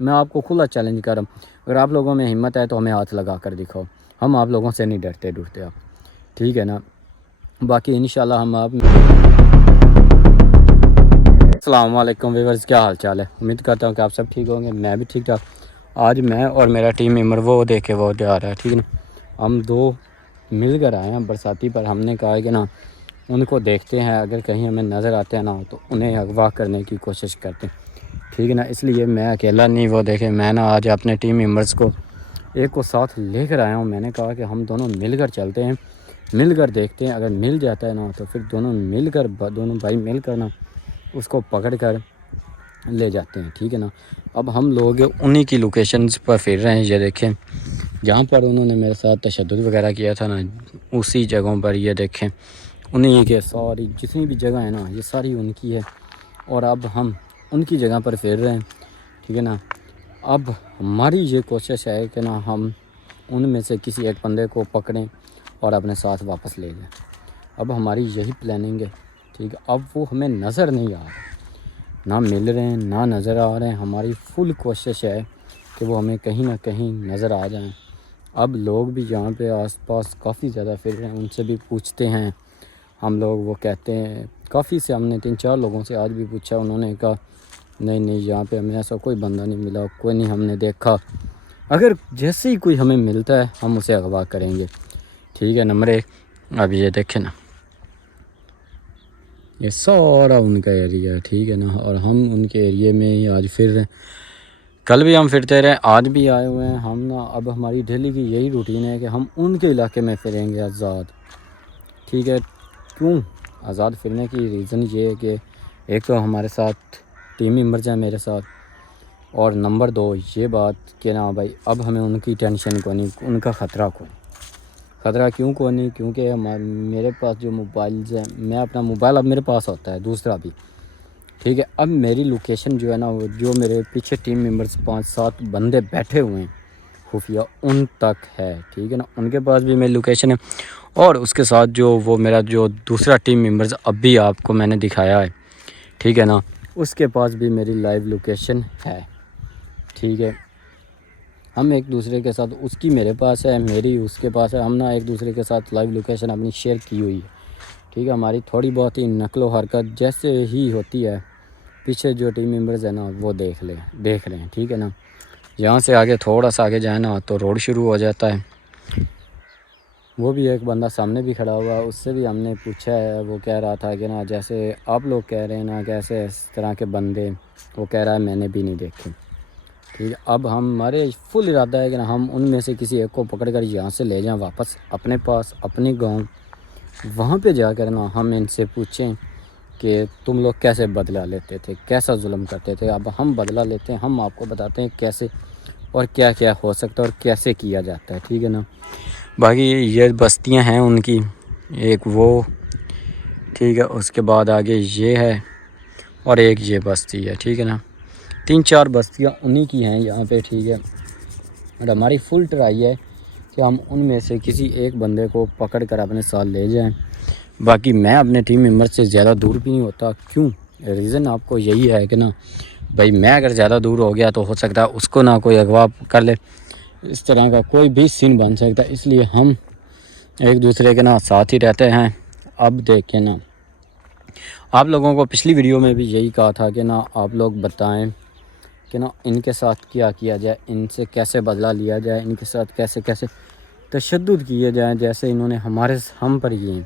میں آپ کو کھلا چیلنج کر رہا ہوں، اگر آپ لوگوں میں ہمت ہے تو ہمیں ہاتھ لگا کر دکھاؤ، ہم آپ لوگوں سے نہیں ڈرتے آپ، ٹھیک ہے نا؟ باقی انشاءاللہ ہم آپ السلام علیکم ویورز، کیا حال چال ہے؟ امید کرتا ہوں کہ آپ سب ٹھیک ہوں گے، میں بھی ٹھیک ٹھاک۔ آج میں اور میرا ٹیم ممبر وہ دیکھے وہ جا رہا ہے، ٹھیک ہے نا؟ ہم دو مل کر آئے ہیں برساتی پر، ہم نے کہا کہ نا ان کو دیکھتے ہیں، اگر کہیں ہمیں نظر آتے ہیں نا تو انہیں اغوا کرنے کی کوشش کرتے ہیں، ٹھیک ہے نا؟ اس لیے میں اکیلا نہیں وہ دیکھے، میں نا آج اپنے ٹیم ممبرس کو ایک کو ساتھ لے کر آیا ہوں۔ میں نے کہا کہ ہم دونوں مل کر چلتے ہیں، مل کر دیکھتے ہیں، اگر مل جاتا ہے نا تو پھر دونوں بھائی مل کر نا اس کو پکڑ کر لے جاتے ہیں، ٹھیک ہے نا؟ اب ہم لوگ انہی کی لوکیشنز پر پھر رہے ہیں، یہ دیکھیں جہاں پر انہوں نے میرے ساتھ تشدد وغیرہ کیا تھا نا، اسی جگہوں پر یہ دیکھیں انہی کے ساری جتنی بھی جگہ ہیں نا یہ ساری ان کی ہے، اور اب ہم ان کی جگہ پر پھر رہے ہیں، ٹھیک ہے نا؟ اب ہماری یہ کوشش ہے کہ نا ہم ان میں سے کسی ایک بندے کو پکڑیں اور اپنے ساتھ واپس لے جائیں۔ اب ہماری یہی پلاننگ ہے، ٹھیک ہے؟ اب وہ ہمیں نظر نہیں آ رہے، نہ مل رہے ہیں نہ نظر آ رہے ہیں، ہماری فل کوشش ہے کہ وہ ہمیں کہیں نہ کہیں نظر آ جائیں۔ اب لوگ بھی یہاں پہ آس پاس کافی زیادہ پھر رہے ہیں، ان سے بھی پوچھتے ہیں ہم لوگ، وہ کہتے ہیں کافی سے، ہم نے 3-4 لوگوں سے آج بھی پوچھا، انہوں نے کہا نہیں یہاں پہ ہمیں ایسا کوئی بندہ نہیں ملا، کوئی نہیں ہم نے دیکھا، اگر جیسے ہی کوئی ہمیں ملتا ہے ہم اسے اغوا کریں گے، ٹھیک ہے؟ نمبر 1 اب یہ دیکھیں نا یہ سارا ان کا ایریا ہے، ٹھیک ہے نا؟ اور ہم ان کے ایریے میں ہی آج پھر رہے ہیں، کل بھی ہم پھرتے رہے، آج بھی آئے ہوئے ہیں ہم نا۔ اب ہماری ڈیلی کی یہی روٹین ہے کہ ہم ان کے علاقے میں پھریں گے آزاد، ٹھیک ہے؟ کیوں آزاد پھرنے کی ریزن یہ ہے کہ ایک تو ہمارے ساتھ ٹیم ممبرز ہیں میرے ساتھ، اور نمبر 2 یہ بات کہ نا بھائی اب ہمیں ان کی ٹینشن کو نہیں، ان کا خطرہ کو نہیں۔ خطرہ کیوں کو نہیں؟ کیونکہ میرے پاس جو موبائلز ہیں، میں اپنا موبائل اب میرے پاس ہوتا ہے دوسرا بھی، ٹھیک ہے؟ اب میری لوکیشن جو ہے نا جو میرے پیچھے ٹیم ممبرز 5-7 بندے بیٹھے ہوئے ہیں خفیہ، ان تک ہے، ٹھیک ہے نا؟ ان کے پاس بھی میری لوکیشن ہے، اور اس کے ساتھ جو وہ میرا جو دوسرا ٹیم ممبرز اب بھی آپ کو میں نے دکھایا ہے، ٹھیک ہے نا؟ اس کے پاس بھی میری لائیو لوکیشن ہے، ٹھیک ہے؟ ہم ایک دوسرے کے ساتھ، اس کی میرے پاس ہے، میری اس کے پاس ہے، ہم نا ایک دوسرے کے ساتھ لائیو لوکیشن اپنی شیئر کی ہوئی ہے، ٹھیک ہے؟ ہماری تھوڑی بہت ہی نقل و حرکت جیسے ہی ہوتی ہے، پیچھے جو ٹیم ممبرز ہیں نا وہ دیکھ رہے ہیں، ٹھیک ہے نا؟ یہاں سے آگے تھوڑا سا آگے جائیں نا تو روڈ شروع ہو جاتا ہے، وہ بھی ایک بندہ سامنے بھی کھڑا ہوا، اس سے بھی ہم نے پوچھا ہے، وہ کہہ رہا تھا کہ نا جیسے آپ لوگ کہہ رہے ہیں نا کیسے اس طرح کے بندے، وہ کہہ رہا ہے میں نے بھی نہیں دیکھے، ٹھیک ہے؟ اب ہمارے فل ارادہ ہے کہ نا ہم ان میں سے کسی ایک کو پکڑ کر یہاں سے لے جائیں واپس اپنے پاس، اپنے گاؤں، وہاں پہ جا کر نا ہم ان سے پوچھیں کہ تم لوگ کیسے بدلہ لیتے تھے، کیسا ظلم کرتے تھے۔ اب ہم بدلہ لیتے ہیں، ہم آپ کو بتاتے ہیں کیسے اور کیا کیا ہو سکتا ہے اور کیسے کیا جاتا ہے، ٹھیک ہے نا؟ باقی یہ بستیاں ہیں ان کی، ایک وہ، ٹھیک ہے؟ اس کے بعد آگے یہ ہے، اور ایک یہ بستی ہے، ٹھیک ہے نا؟ 3-4 بستیاں انہی کی ہیں یہاں پہ، ٹھیک ہے؟ اور ہماری فل ٹرائی ہے کہ ہم ان میں سے کسی ایک بندے کو پکڑ کر اپنے ساتھ لے جائیں۔ باقی میں اپنے ٹیم ممبر سے زیادہ دور بھی نہیں ہوتا، کیوں؟ ریزن آپ کو یہی ہے کہ نا بھائی میں اگر زیادہ دور ہو گیا تو ہو سکتا ہے اس کو نہ کوئی اغوا کر لے، اس طرح کا کوئی بھی سین بن سکتا ہے، اس لیے ہم ایک دوسرے کے نا ساتھ ہی رہتے ہیں۔ اب دیکھیں نا، آپ لوگوں کو پچھلی ویڈیو میں بھی یہی کہا تھا کہ نا آپ لوگ بتائیں کہ نا ان کے ساتھ کیا کیا جائے، ان سے کیسے بدلہ لیا جائے، ان کے ساتھ کیسے کیسے تشدد کیے جائیں جیسے انہوں نے ہم پر کیے ہیں۔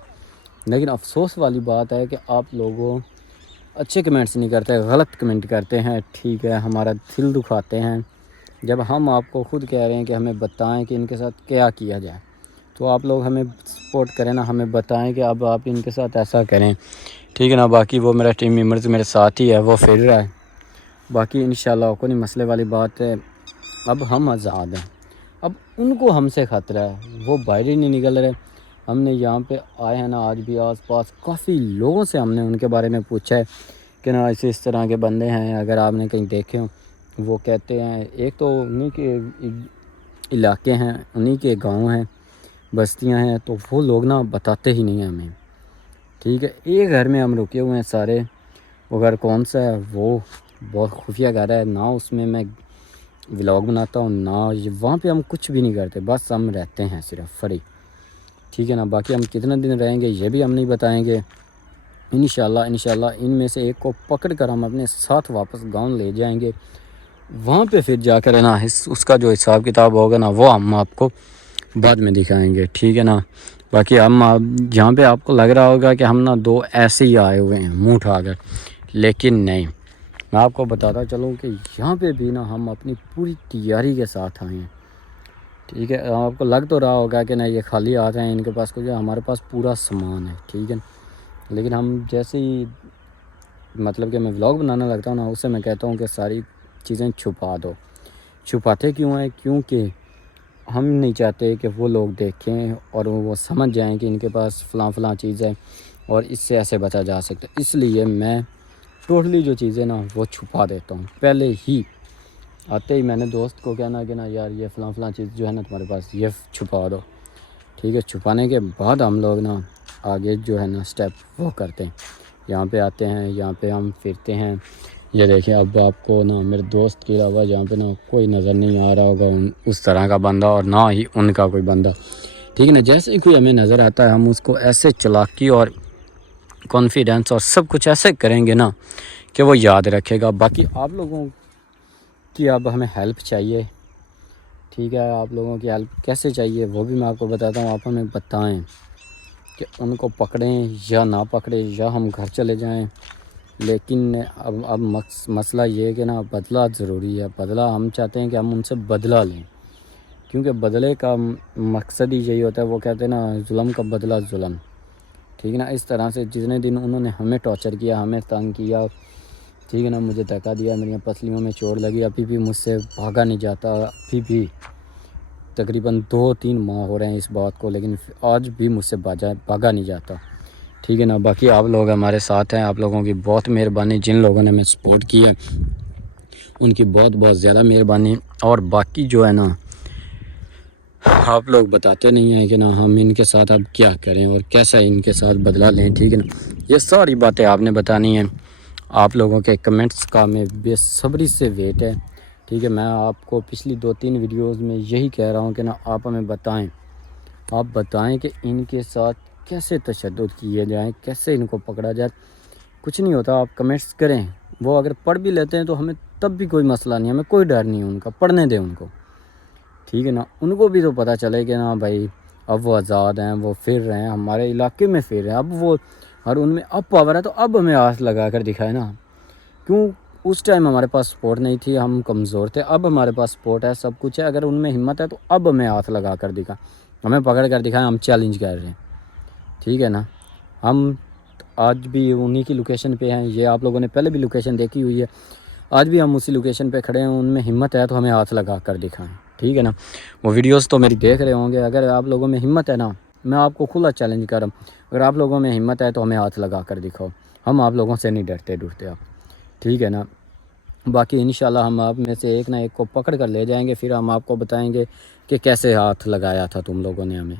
لیکن افسوس والی بات ہے کہ آپ لوگوں اچھے کمنٹس نہیں کرتے، غلط کمنٹ کرتے ہیں، ٹھیک ہے؟ ہمارا دل دکھاتے ہیں جب ہم آپ کو خود کہہ رہے ہیں کہ ہمیں بتائیں کہ ان کے ساتھ کیا کیا جائے، تو آپ لوگ ہمیں سپورٹ کریں نا، ہمیں بتائیں کہ اب آپ ان کے ساتھ ایسا کریں، ٹھیک ہے نا؟ باقی وہ میرا ٹیم ممبرز میرے ساتھ ہی ہے، وہ پھر رہا ہے، باقی انشاءاللہ کوئی مسئلے والی بات ہے، اب ہم آزاد ہیں، اب ان کو ہم سے خطرہ ہے، وہ باہر ہی نہیں نکل رہے۔ ہم نے یہاں پہ آئے ہیں نا، آج بھی آس پاس کافی لوگوں سے ہم نے ان کے بارے میں پوچھا ہے کہ نا اس طرح کے بندے ہیں، اگر آپ نے کہیں دیکھے ہوں، وہ کہتے ہیں ایک تو انہی کے علاقے ہیں، انہی کے گاؤں ہیں، بستیاں ہیں، تو وہ لوگ نا بتاتے ہی نہیں ہیں ہمیں، ٹھیک ہے؟ ایک گھر میں ہم رکے ہوئے ہیں سارے، وہ گھر کون سا ہے؟ وہ بہت خفیہ گھر ہے، نہ اس میں ولاگ بناتا ہوں نہ وہاں پہ ہم کچھ بھی نہیں کرتے، بس ہم رہتے ہیں صرف فری، ٹھیک ہے نا۔ باقی ہم کتنے دن رہیں گے یہ بھی ہم نہیں بتائیں گے، انشاءاللہ ان میں سے ایک کو پکڑ کر ہم اپنے ساتھ واپس گاؤں لے جائیں گے، وہاں پہ پھر جا کر ہے نا اس کا جو حساب کتاب ہوگا نا وہ ہم آپ کو بعد میں دکھائیں گے، ٹھیک ہے نا۔ باقی ہم جہاں پہ آپ کو لگ رہا ہوگا کہ ہم نا دو ایسے ہی آئے ہوئے ہیں منہ اٹھا کر، لیکن نہیں، میں آپ کو بتاتا چلوں کہ یہاں پہ بھی نا ہم اپنی پوری تیاری کے ساتھ آئے ہیں، ٹھیک ہے۔ آپ کو لگ تو رہا ہوگا کہ نہیں یہ خالی آتے ہیں، ان کے پاس کچھ، ہمارے پاس پورا سامان ہے، ٹھیک ہے، لیکن ہم جیسے ہی مطلب کہ میں ولاگ بنانے لگتا ہوں نا، اسے میں کہتا ہوں کہ ساری چیزیں چھپا دو۔ چھپاتے کیوں ہیں؟ کیونکہ ہم نہیں چاہتے کہ وہ لوگ دیکھیں اور وہ سمجھ جائیں کہ ان کے پاس فلاں چیز ہے اور اس سے ایسے بچا جا سکتا ہے، اس لیے میں ٹوٹلی جو چیزیں نا وہ چھپا دیتا ہوں پہلے ہی، آتے ہی میں نے دوست کو کہنا کہ نا یار یہ فلاں چیز جو ہے نا تمہارے پاس یہ چھپا دو، ٹھیک ہے۔ چھپانے کے بعد ہم لوگ نا آگے جو ہے نا سٹیپ وہ کرتے ہیں، یہاں پہ آتے ہیں، یہاں پہ ہم پھرتے ہیں، یہ دیکھیں اب آپ کو نا میرے دوست کے علاوہ یہاں پہ نا کوئی نظر نہیں آ رہا ہوگا اس طرح کا بندہ، اور نہ ہی ان کا کوئی بندہ، ٹھیک ہے نا۔ جیسے ہی کوئی ہمیں نظر آتا ہے ہم اس کو ایسے چلاکی اور کانفیڈنس اور سب کچھ ایسے کریں گے نا کہ وہ یاد رکھے گا۔ باقی آپ لوگوں کی اب ہمیں ہیلپ چاہیے، ٹھیک ہے، آپ لوگوں کی ہیلپ کیسے چاہیے وہ بھی میں آپ کو بتاتا ہوں۔ آپ ہمیں بتائیں کہ ان کو پکڑیں یا نہ پکڑیں یا ہم گھر چلے جائیں، لیکن اب مسئلہ یہ ہے کہ نا بدلہ ضروری ہے، بدلہ ہم چاہتے ہیں کہ ہم ان سے بدلہ لیں، کیونکہ بدلے کا مقصد ہی یہی ہوتا ہے، وہ کہتے ہیں نا ظلم کا بدلہ ظلم، ٹھیک ہے نا۔ اس طرح سے جتنے دن انہوں نے ہمیں ٹارچر کیا، ہمیں تنگ کیا، ٹھیک ہے نا، مجھے دھکا دیا، میری پسلیوں میں چوٹ لگی، ابھی بھی مجھ سے بھاگا نہیں جاتا، ابھی بھی تقریباً 2-3 ماہ ہو رہے ہیں اس بات کو، لیکن آج بھی مجھ سے بھاگا نہیں جاتا، ٹھیک ہے نا۔ باقی آپ لوگ ہمارے ساتھ ہیں، آپ لوگوں کی بہت مہربانی، جن لوگوں نے ہمیں سپورٹ کی ہے ان کی بہت زیادہ مہربانی، اور باقی جو ہے نا آپ لوگ بتاتے نہیں ہیں کہ نا ہم ان کے ساتھ اب کیا کریں اور کیسا ان کے ساتھ بدلہ لیں، ٹھیک ہے نا۔ یہ ساری باتیں آپ نے بتانی ہیں، آپ لوگوں کے کمنٹس کا میں بے صبری سے ویٹ ہے، ٹھیک ہے۔ میں آپ کو پچھلی 2-3 ویڈیوز میں یہی کہہ رہا ہوں کہ نا آپ ہمیں بتائیں کہ ان کے ساتھ کیسے تشدد کیے جائیں، کیسے ان کو پکڑا جائے۔ کچھ نہیں ہوتا، آپ کمنٹس کریں، وہ اگر پڑھ بھی لیتے ہیں تو ہمیں تب بھی کوئی مسئلہ نہیں، ہمیں کوئی ڈر نہیں ہے ان کا، پڑھنے دیں ان کو، ٹھیک ہے نا۔ ان کو بھی تو پتہ چلے کہ نا بھائی اب وہ آزاد ہیں، وہ پھر رہے ہیں ہمارے علاقے میں، پھر رہے ہیں اب وہ، اور ان میں اب پاور ہے، تو اب ہمیں ہاتھ لگا کر دکھائے نا، کیوں اس ٹائم ہمارے پاس سپورٹ نہیں تھی، ہم کمزور تھے، اب ہمارے پاس سپورٹ ہے، سب کچھ ہے، اگر ان میں ہمت ہے تو اب ہمیں ہاتھ لگا کر دکھا، ہمیں پکڑ کر دکھائیں، ہم چیلنج کر رہے ہیں، ٹھیک ہے نا۔ ہم آج بھی انہی کی لوکیشن پہ ہیں، یہ آپ لوگوں نے پہلے بھی لوکیشن دیکھی ہوئی ہے، آج بھی ہم اسی لوکیشن پہ کھڑے ہیں، ان میں ہمت ہے تو ہمیں ہاتھ لگا کر دکھائیں، ٹھیک ہے نا۔ وہ ویڈیوز تو میری دیکھ رہے ہوں گے، اگر آپ لوگوں میں ہمت ہے نا، میں آپ کو کھلا چیلنج کر رہا ہوں، اگر آپ لوگوں میں ہمت ہے تو ہمیں ہاتھ لگا کر دکھاؤ، ہم آپ لوگوں سے نہیں ڈرتے آپ، ٹھیک ہے نا۔ باقی انشاءاللہ ہم آپ میں سے ایک نہ ایک کو پکڑ کر لے جائیں گے، پھر ہم آپ کو بتائیں گے کہ کیسے ہاتھ لگایا تھا تم لوگوں نے ہمیں۔